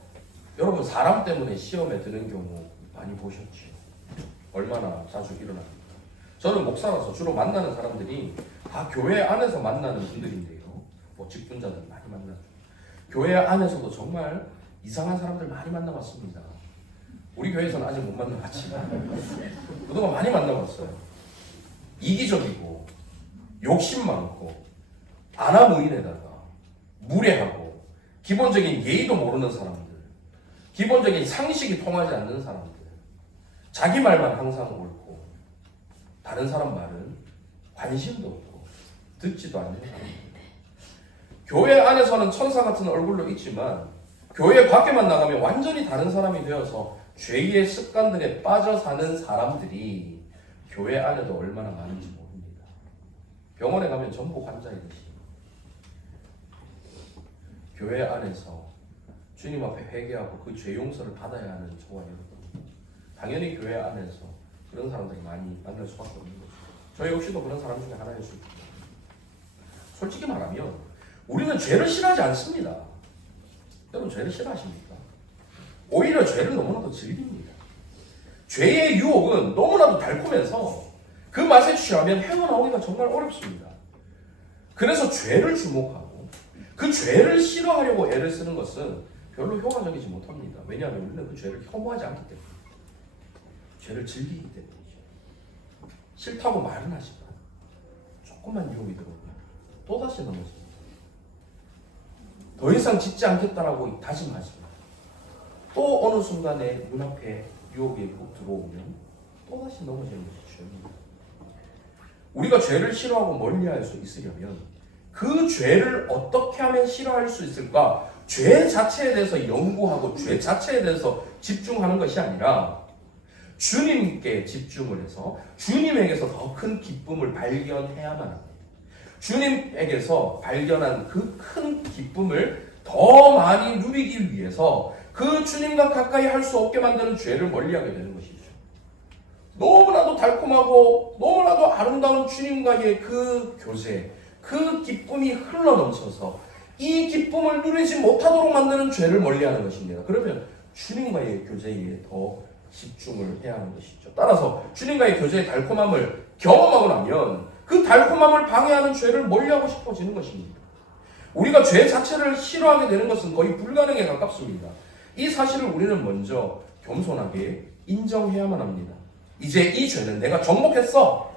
여러분 사람 때문에 시험에 드는 경우 많이 보셨죠? 얼마나 자주 일어납니까? 저는 목사라서 주로 만나는 사람들이 다 교회 안에서 만나는 분들인데요. 뭐 직분자들 많이 만나죠. 교회 안에서도 정말 이상한 사람들 많이 만나봤습니다. 우리 교회에서는 아직 못 만나봤지만 그동안 많이 만나봤어요. 이기적이고 욕심 많고 아나무인에다가 무례하고 기본적인 예의도 모르는 사람들, 기본적인 상식이 통하지 않는 사람들, 자기 말만 항상 옳고 다른 사람 말은 관심도 없고 듣지도 않는 사람들. 교회 안에서는 천사 같은 얼굴로 있지만 교회 밖에만 나가면 완전히 다른 사람이 되어서 죄의 습관들에 빠져 사는 사람들이 교회 안에도 얼마나 많은지 모릅니다. 병원에 가면 전부 환자이듯이 교회 안에서 주님 앞에 회개하고 그 죄 용서를 받아야 하는 저와 여러분, 당연히 교회 안에서 그런 사람들이 많이 만날 수밖에 없는 거죠. 저 역시도 그런 사람 중에 하나일 수 있습니다. 솔직히 말하면 우리는 죄를 싫어하지 않습니다. 여러분 죄를 싫어하십니까? 오히려 죄를 너무나도 즐깁니다. 죄의 유혹은 너무나도 달콤해서 그 맛에 취하면 헤어나오기가 정말 어렵습니다. 그래서 죄를 주목하고 그 죄를 싫어하려고 애를 쓰는 것은 별로 효과적이지 못합니다. 왜냐하면 우리는 그 죄를 혐오하지 않기 때문에, 죄를 즐기기 때문이죠. 싫다고 말은 하지만 조금만 유혹이 들어오면 또다시 넘어집니다. 더 이상 짓지 않겠다라고 다짐하지만 또 어느 순간에 눈앞에 유혹이 꼭 들어오면 또다시 넘어지는 것이 죄입니다. 우리가 죄를 싫어하고 멀리할 수 있으려면 그 죄를 어떻게 하면 싫어할 수 있을까? 죄 자체에 대해서 연구하고 죄 자체에 대해서 집중하는 것이 아니라 주님께 집중을 해서 주님에게서 더 큰 기쁨을 발견해야만 합니다. 주님에게서 발견한 그 큰 기쁨을 더 많이 누리기 위해서 그 주님과 가까이 할 수 없게 만드는 죄를 멀리하게 되는 것이죠. 너무나도 달콤하고 너무나도 아름다운 주님과의 그 교제, 그 기쁨이 흘러넘쳐서 이 기쁨을 누리지 못하도록 만드는 죄를 멀리하는 것입니다. 그러면 주님과의 교제에 더 집중을 해야 하는 것이죠. 따라서 주님과의 교제의 달콤함을 경험하고 나면 그 달콤함을 방해하는 죄를 멀리하고 싶어지는 것입니다. 우리가 죄 자체를 싫어하게 되는 것은 거의 불가능에 가깝습니다. 이 사실을 우리는 먼저 겸손하게 인정해야만 합니다. 이제 이 죄는 내가 정복했어.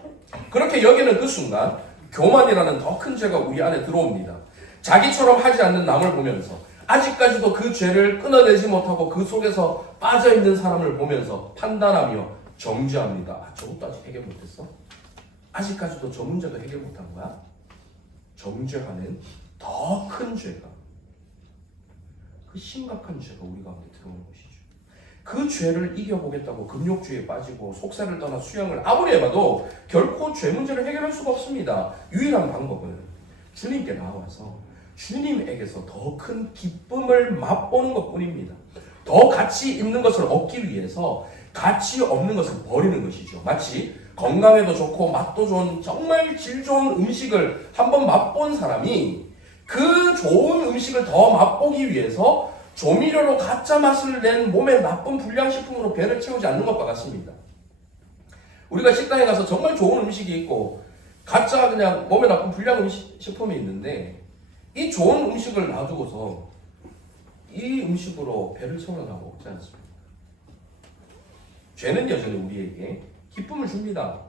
그렇게 여기는 그 순간 교만이라는 더 큰 죄가 우리 안에 들어옵니다. 자기처럼 하지 않는 남을 보면서 아직까지도 그 죄를 끊어내지 못하고 그 속에서 빠져있는 사람을 보면서 판단하며 정죄합니다. 아, 저것도 아직 해결 못했어? 아직까지도 저 문제도 해결 못한 거야? 정죄하는 더 큰 죄가, 그 심각한 죄가 우리 가운데 들어오는 것이죠. 그 죄를 이겨보겠다고 금욕주의에 빠지고 속세를 떠나 수영을 아무리 해봐도 결코 죄 문제를 해결할 수가 없습니다. 유일한 방법은 주님께 나와서 주님에게서 더 큰 기쁨을 맛보는 것뿐입니다. 더 가치 있는 것을 얻기 위해서 가치 없는 것을 버리는 것이죠. 마치 건강에도 좋고 맛도 좋은 정말 질 좋은 음식을 한번 맛본 사람이 그 좋은 음식을 더 맛보기 위해서 조미료로 가짜 맛을 낸 몸에 나쁜 불량식품으로 배를 채우지 않는 것과 같습니다. 우리가 식당에 가서 정말 좋은 음식이 있고 가짜 그냥 몸에 나쁜 불량 식품이 있는데 이 좋은 음식을 놔두고서 이 음식으로 배를 채우려고 먹지 않습니다. 죄는 여전히 우리에게 기쁨을 줍니다.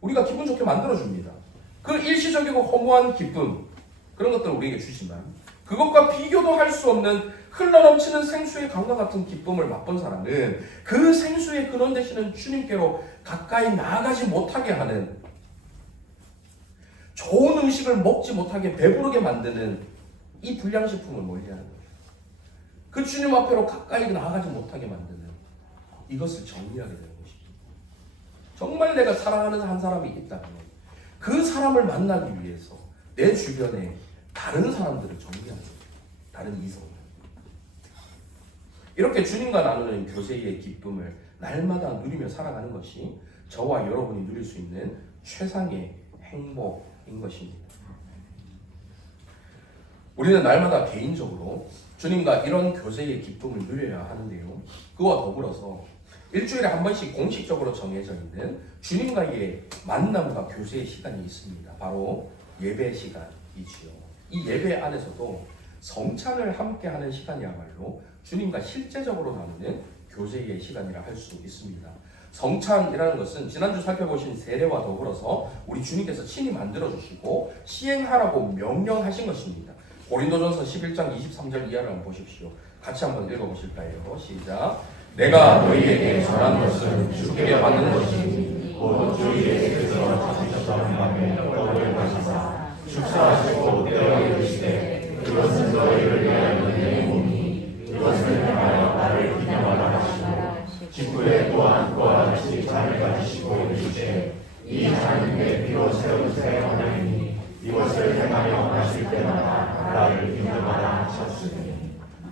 우리가 기분 좋게 만들어줍니다. 그 일시적이고 허무한 기쁨, 그런 것들을 우리에게 주지만 그것과 비교도 할 수 수 없는 흘러넘치는 생수의 강과 같은 기쁨을 맛본 사람은 그 생수의 근원 되시는 주님께로 가까이 나아가지 못하게 하는, 좋은 음식을 먹지 못하게 배부르게 만드는 이 불량식품을 멀리하는 거예요. 그 주님 앞으로 가까이 나아가지 못하게 만드는 이것을 정리하게 되는 것이죠. 정말 내가 사랑하는 한 사람이 있다면 그 사람을 만나기 위해서 내 주변에 다른 사람들을 정리하는 거예요. 다른 이성을. 이렇게 주님과 나누는 교제의 기쁨을 날마다 누리며 살아가는 것이 저와 여러분이 누릴 수 있는 최상의 행복인 것입니다. 우리는 날마다 개인적으로 주님과 이런 교제의 기쁨을 누려야 하는데요. 그와 더불어서 일주일에 한 번씩 공식적으로 정해져 있는 주님과의 만남과 교제의 시간이 있습니다. 바로 예배 시간이지요. 이 예배 안에서도 성찬을 함께하는 시간이야말로 주님과 실제적으로 나누는 교제의 시간이라 할 수 있습니다. 성찬이라는 것은 지난주 살펴보신 세례와 더불어서 우리 주님께서 친히 만들어주시고 시행하라고 명령하신 것입니다. 고린도전서 11장 23절 이하를 한번 보십시오. 같이 한번 읽어보실까요? 시작. 내가 너희에게 전한 것은 주께 받는 것이니 곧 주 예수께서 찾으셨던 밤에 떡을 가시사 축사하시고 떼어 이르시되 이것은 너희를 위하여 내 몸이 이것을 행하여 나를 기념하라 하시고 직후에 또한 그와 같이 잔을 가지시고 이르시되 이 잔은 내 피로 세운 새 언약이니 이것을 행하여 마실 때마다 나를 기념하라 하셨으니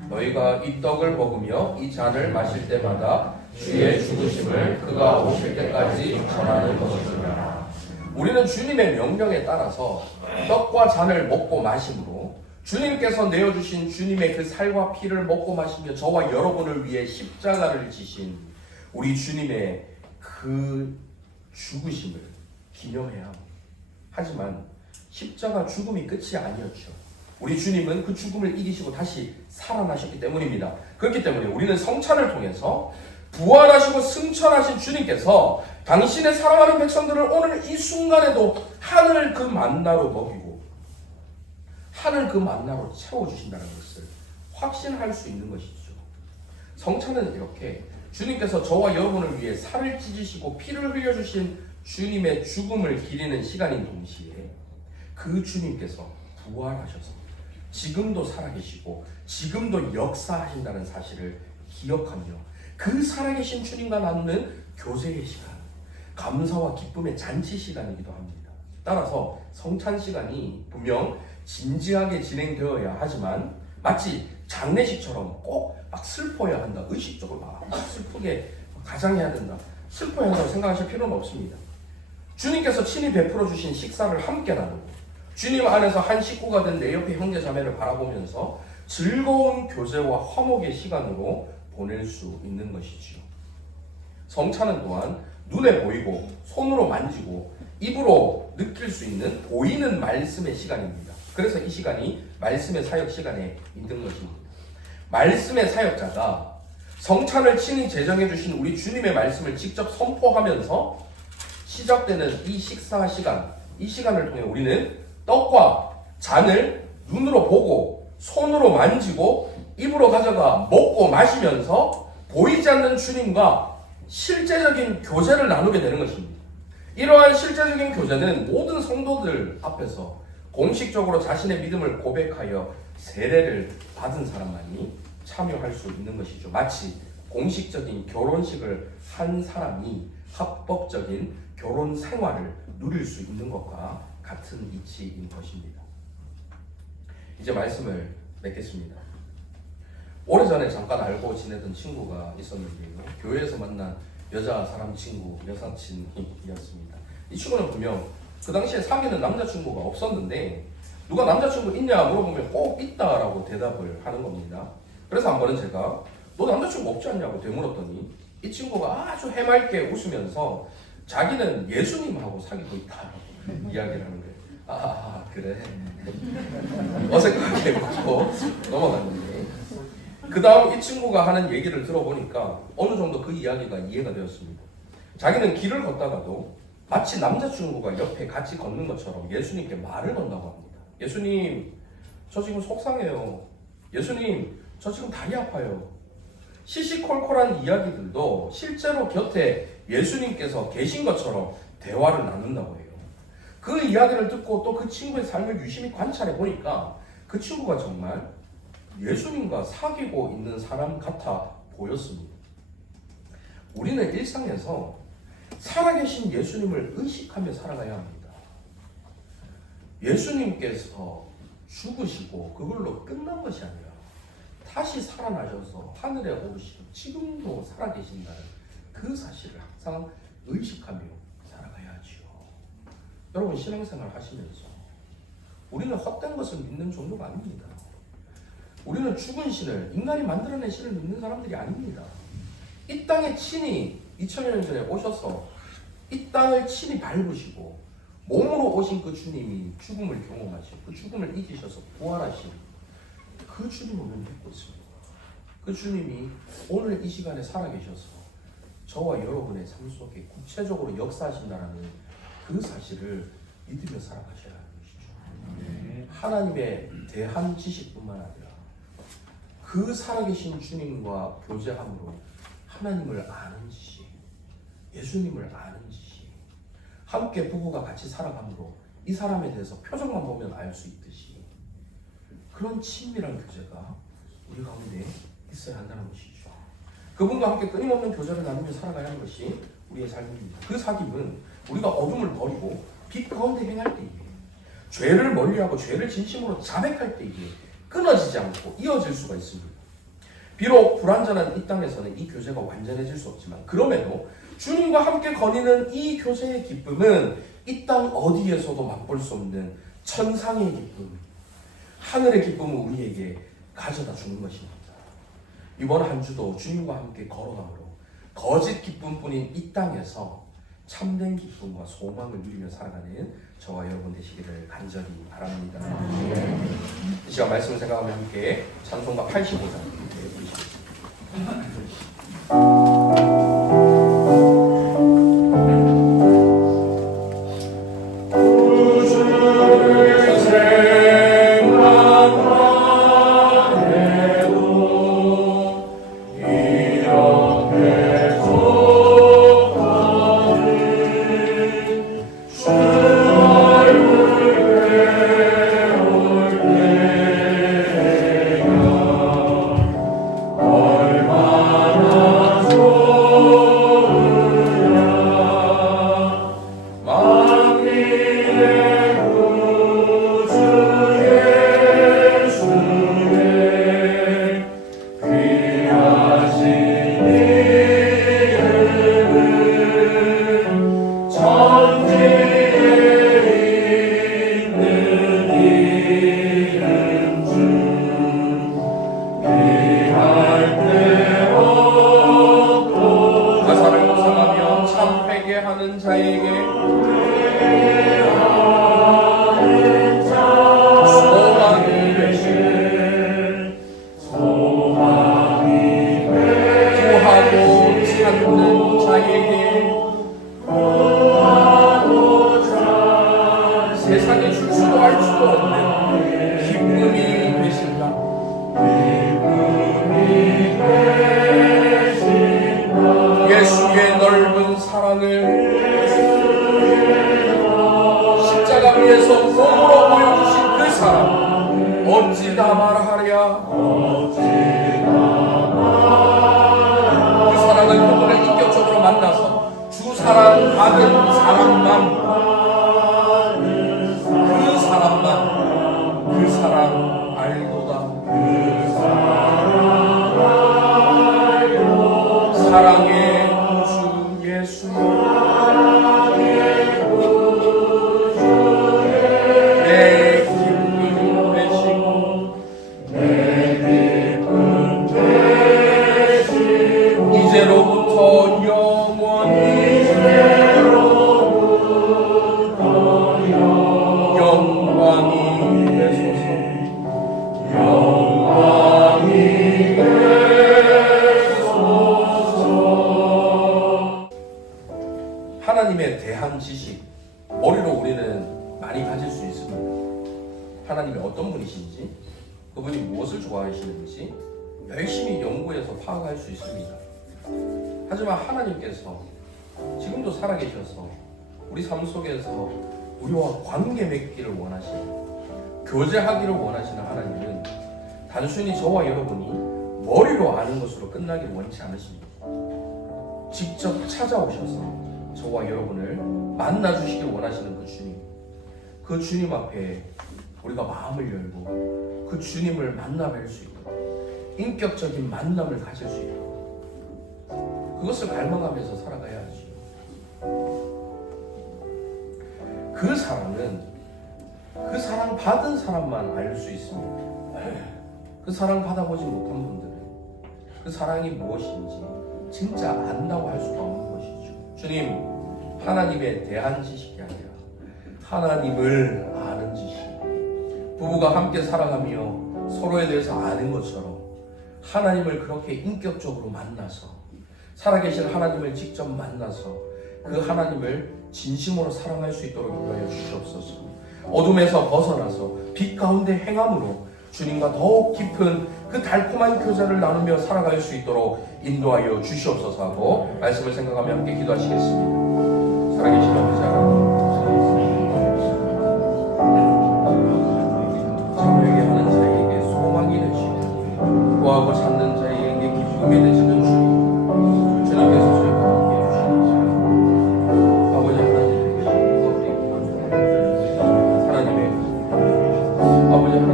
너희가 이 떡을 먹으며 이 잔을 마실 때마다 주의 죽으심을 그가 오실 때까지 전하는 것이니라. 우리는 주님의 명령에 따라서 떡과 잔을 먹고 마심으로 주님께서 내어주신 주님의 그 살과 피를 먹고 마시며 저와 여러분을 위해 십자가를 지신 우리 주님의 그 죽으심을 기념해야 합니다. 하지만 십자가 죽음이 끝이 아니었죠. 우리 주님은 그 죽음을 이기시고 다시 살아나셨기 때문입니다. 그렇기 때문에 우리는 성찬을 통해서 부활하시고 승천하신 주님께서 당신의 사랑하는 백성들을 오늘 이 순간에도 하늘 그 만나로 먹이고 하늘 그 만나로 채워주신다는 것을 확신할 수 있는 것이죠. 성찬은 이렇게 주님께서 저와 여러분을 위해 살을 찢으시고 피를 흘려주신 주님의 죽음을 기리는 시간인 동시에 그 주님께서 부활하셔서 지금도 살아계시고 지금도 역사하신다는 사실을 기억하며 그 살아계신 주님과 나누는 교제의 시간, 감사와 기쁨의 잔치 시간이기도 합니다. 따라서 성찬 시간이 분명 진지하게 진행되어야 하지만 마치 장례식처럼 꼭 막 슬퍼야 한다, 의식적으로 막 슬프게 가장해야 된다, 슬퍼야 한다고 생각하실 필요는 없습니다. 주님께서 친히 베풀어 주신 식사를 함께 나누고 주님 안에서 한 식구가 된 내 옆에 형제 자매를 바라보면서 즐거운 교제와 화목의 시간으로 보낼 수 있는 것이지요. 성찬은 또한 눈에 보이고 손으로 만지고 입으로 느낄 수 있는 보이는 말씀의 시간입니다. 그래서 이 시간이 말씀의 사역 시간에 있는 것입니다. 말씀의 사역자가 성찬을 친히 제정해 주신 우리 주님의 말씀을 직접 선포하면서 시작되는 이 식사 시간, 이 시간을 통해 우리는 떡과 잔을 눈으로 보고 손으로 만지고 입으로 가져가 먹고 마시면서 보이지 않는 주님과 실제적인 교제를 나누게 되는 것입니다. 이러한 실제적인 교제는 모든 성도들 앞에서 공식적으로 자신의 믿음을 고백하여 세례를 받은 사람만이 참여할 수 있는 것이죠. 마치 공식적인 결혼식을 한 사람이 합법적인 결혼 생활을 누릴 수 있는 것과 같은 이치인 것입니다. 이제 말씀을 맺겠습니다. 오래전에 잠깐 알고 지내던 친구가 있었는데요. 교회에서 만난 여자 사람 친구, 여사친이었습니다. 이 친구는 분명 그 당시에 사귀는 남자친구가 없었는데 누가 남자친구 있냐 물어보면 꼭 있다라고 대답을 하는 겁니다. 그래서 한 번은 제가 너 남자친구 없지 않냐고 되물었더니 이 친구가 아주 해맑게 웃으면서 자기는 예수님하고 사귀고 있다라고 이야기를 하는 거예요. 아 그래. 어색하게 웃고 넘어갔는데 그 다음 이 친구가 하는 얘기를 들어보니까 어느 정도 그 이야기가 이해가 되었습니다. 자기는 길을 걷다가도 마치 남자친구가 옆에 같이 걷는 것처럼 예수님께 말을 건다고 합니다. 예수님, 저 지금 속상해요. 예수님, 저 지금 다리 아파요. 시시콜콜한 이야기들도 실제로 곁에 예수님께서 계신 것처럼 대화를 나눈다고 해요. 그 이야기를 듣고 또 그 친구의 삶을 유심히 관찰해 보니까 그 친구가 정말 예수님과 사귀고 있는 사람 같아 보였습니다. 우리는 일상에서 살아계신 예수님을 의식하며 살아가야 합니다. 예수님께서 죽으시고 그걸로 끝난 것이 아니라 다시 살아나셔서 하늘에 오르시고 지금도 살아계신다는 그 사실을 항상 의식하며 살아가야지요. 여러분, 신앙생활 하시면서 우리는 헛된 것을 믿는 종류가 아닙니다. 우리는 죽은 신을, 인간이 만들어낸 신을 믿는 사람들이 아닙니다. 이 땅에 친히 2000여 년 전에 오셔서 이 땅을 친히 밟으시고 몸으로 오신 그 주님이 죽음을 경험하시고 그 죽음을 이기셔서 부활하신 그 주님을 우리는 믿고 있습니다. 그 주님이 오늘 이 시간에 살아계셔서 저와 여러분의 삶 속에 구체적으로 역사하신다는 그 사실을 믿으며 살아가셔야 하는 것이죠. 하나님에 대한 지식뿐만 아니라 그 살아계신 주님과 교제함으로 하나님을 아는 지식, 예수님을 아는 지식, 함께 부부가 같이 살아감으로 이 사람에 대해서 표정만 보면 알 수 있듯이 그런 친밀한 교제가 우리 가운데 있어야 한다는 것이죠. 그분과 함께 끊임없는 교제를 나누며 살아가야 하는 것이 우리의 삶입니다. 그 사귐은 우리가 어둠을 버리고 빛 가운데 행할 때에, 죄를 멀리하고 죄를 진심으로 자백할 때에 끊어지지 않고 이어질 수가 있습니다. 비록 불완전한 이 땅에서는 이 교제가 완전해질 수 없지만 그럼에도 주님과 함께 거니는 이 교제의 기쁨은 이 땅 어디에서도 맛볼 수 없는 천상의 기쁨, 하늘의 기쁨을 우리에게 가져다 주는 것입니다. 이번 한 주도 주님과 함께 걸어가므로 거짓 기쁨뿐인 이 땅에서 참된 기쁨과 소망을 누리며 살아가는 저와 여러분 되시기를 간절히 바랍니다. 이 시간 말씀을 생각하며 함께 찬송가 85장 부르시겠습니다. 세상에 줄 수도 알 수도 없는 기쁨이 되신다. 예수의 넓은 사랑을 십자가 위에서 몸으로 보여주신 그 사랑 어찌 다 말하랴. 그 사랑은 그분을 인격적으로 만나서 주 사랑 받은 사람만, 그 사랑 알도다. 사랑의 구주 예수, 내 기쁨 되시고 이제로부터 영원히 영광이 하나님에 대한 지식, 머리로 우리는 많이 가질 수 있습니다. 하나님이 어떤 분이신지, 그분이 무엇을 좋아하시는지 열심히 연구해서 파악할 수 있습니다. 하지만 하나님께서 지금도 살아계셔서 우리 삶 속에서 우리와 관계 맺기를 원하시는, 교제하기를 원하시는 하나님은 단순히 저와 여러분이 머리로 아는 것으로 끝나기를 원치 않으십니다. 직접 찾아오셔서 저와 여러분을 만나주시길 원하시는 그 주님 앞에 우리가 마음을 열고 그 주님을 만나뵐 수 있도록 인격적인 만남을 가질 수 있도록 그것을 갈망하면서 살아가야 하지요. 그 사랑은 그 사랑 받은 사람만 알 수 있습니다. 그 사랑 받아보지 못한 분들은 그 사랑이 무엇인지 진짜 안다고 할 수가 없는 것이죠. 주님, 하나님에 대한 지식이 아니라 하나님을 아는 지식. 부부가 함께 살아가며 서로에 대해서 아는 것처럼 하나님을 그렇게 인격적으로 만나서, 살아계신 하나님을 직접 만나서 그 하나님을 진심으로 사랑할 수 있도록 인도하여 주시옵소서. 어둠에서 벗어나서 빛 가운데 행함으로 주님과 더욱 깊은 그 달콤한 교제를 나누며 살아갈 수 있도록 인도하여 주시옵소서 하고 말씀을 생각하며 함께 기도하시겠습니다. 살아계신 아버지 하나님, 참회게 하는 자에게 소망이 되시고 구하고 찾는 자에게 기쁨이 되시는 주님, 주님께서 저희와 함께 해주시옵소서. 아버지 하나님, 하나님의 아버지 하나님의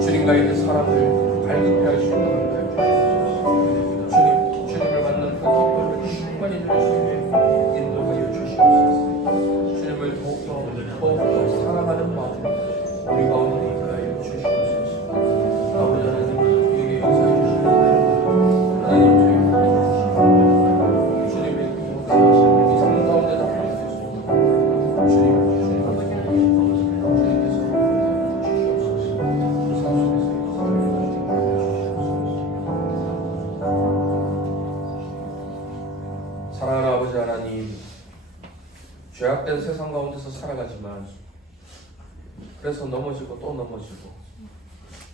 주님과의 사랑을 발견해 할 수 있도록 주님, 주님을 만난 그 기쁨을 충만히 누릴 수 있게 인도하여 주시옵소서. 주님을 더욱더 사랑하는 마음 우리 가운데 있게 주시옵소서. 아버지 하나님, 우리에게 역사해 주시옵소서. 하나님, 주님의 그 역사하시는 이 삶 가운데 나타날 수 있도록 주님을 사랑하는 아버지 하나님, 죄악된 세상 가운데서 살아가지만 그래서 넘어지고 또 넘어지고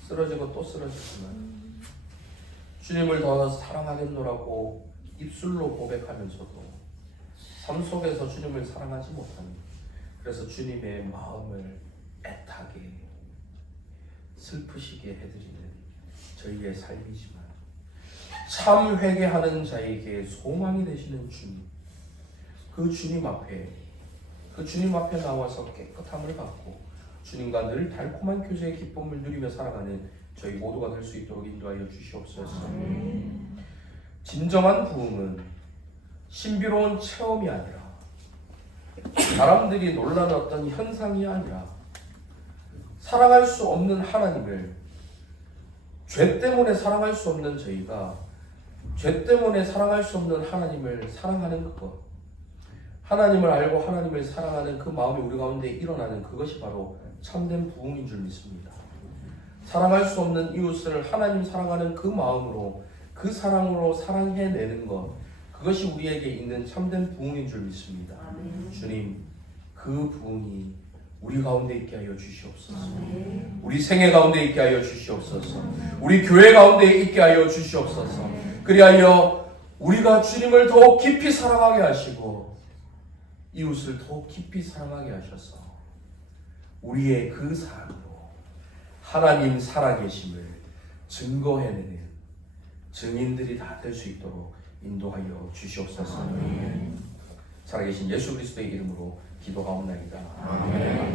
쓰러지고 또 쓰러지지만 주님을 더 사랑하겠노라고 입술로 고백하면서도 삶 속에서 주님을 사랑하지 못하는, 그래서 주님의 마음을 애타게 슬프시게 해드리는 저희의 삶이지만 참 회개하는 자에게 소망이 되시는 주님, 그 주님 앞에 나와서 깨끗함을 받고 주님과 늘 달콤한 교제의 기쁨을 누리며 살아가는 저희 모두가 될 수 있도록 인도하여 주시옵소서. 진정한 부흥은 신비로운 체험이 아니라 사람들이 놀라는 어떤 현상이 아니라 사랑할 수 없는 하나님을, 죄 때문에 사랑할 수 없는 저희가 죄 때문에 사랑할 수 없는 하나님을 사랑하는 그것, 하나님을 알고 하나님을 사랑하는 그 마음이 우리 가운데 일어나는 그것이 바로 참된 부흥인 줄 믿습니다. 사랑할 수 없는 이웃을 하나님 사랑하는 그 마음으로, 그 사랑으로 사랑해내는 것, 그것이 우리에게 있는 참된 부흥인 줄 믿습니다. 주님, 그 부흥이 우리 가운데 있게 하여 주시옵소서. 우리 생애 가운데 있게 하여 주시옵소서. 우리 교회 가운데 있게 하여 주시옵소서. 그리하여 우리가 주님을 더욱 깊이 사랑하게 하시고 이웃을 더욱 깊이 사랑하게 하셔서 우리의 그 삶으로 하나님 살아계심을 증거해내는 증인들이 다 될 수 있도록 인도하여 주시옵소서. 살아계신 예수 그리스도의 이름으로 기도하옵나이다. 아멘.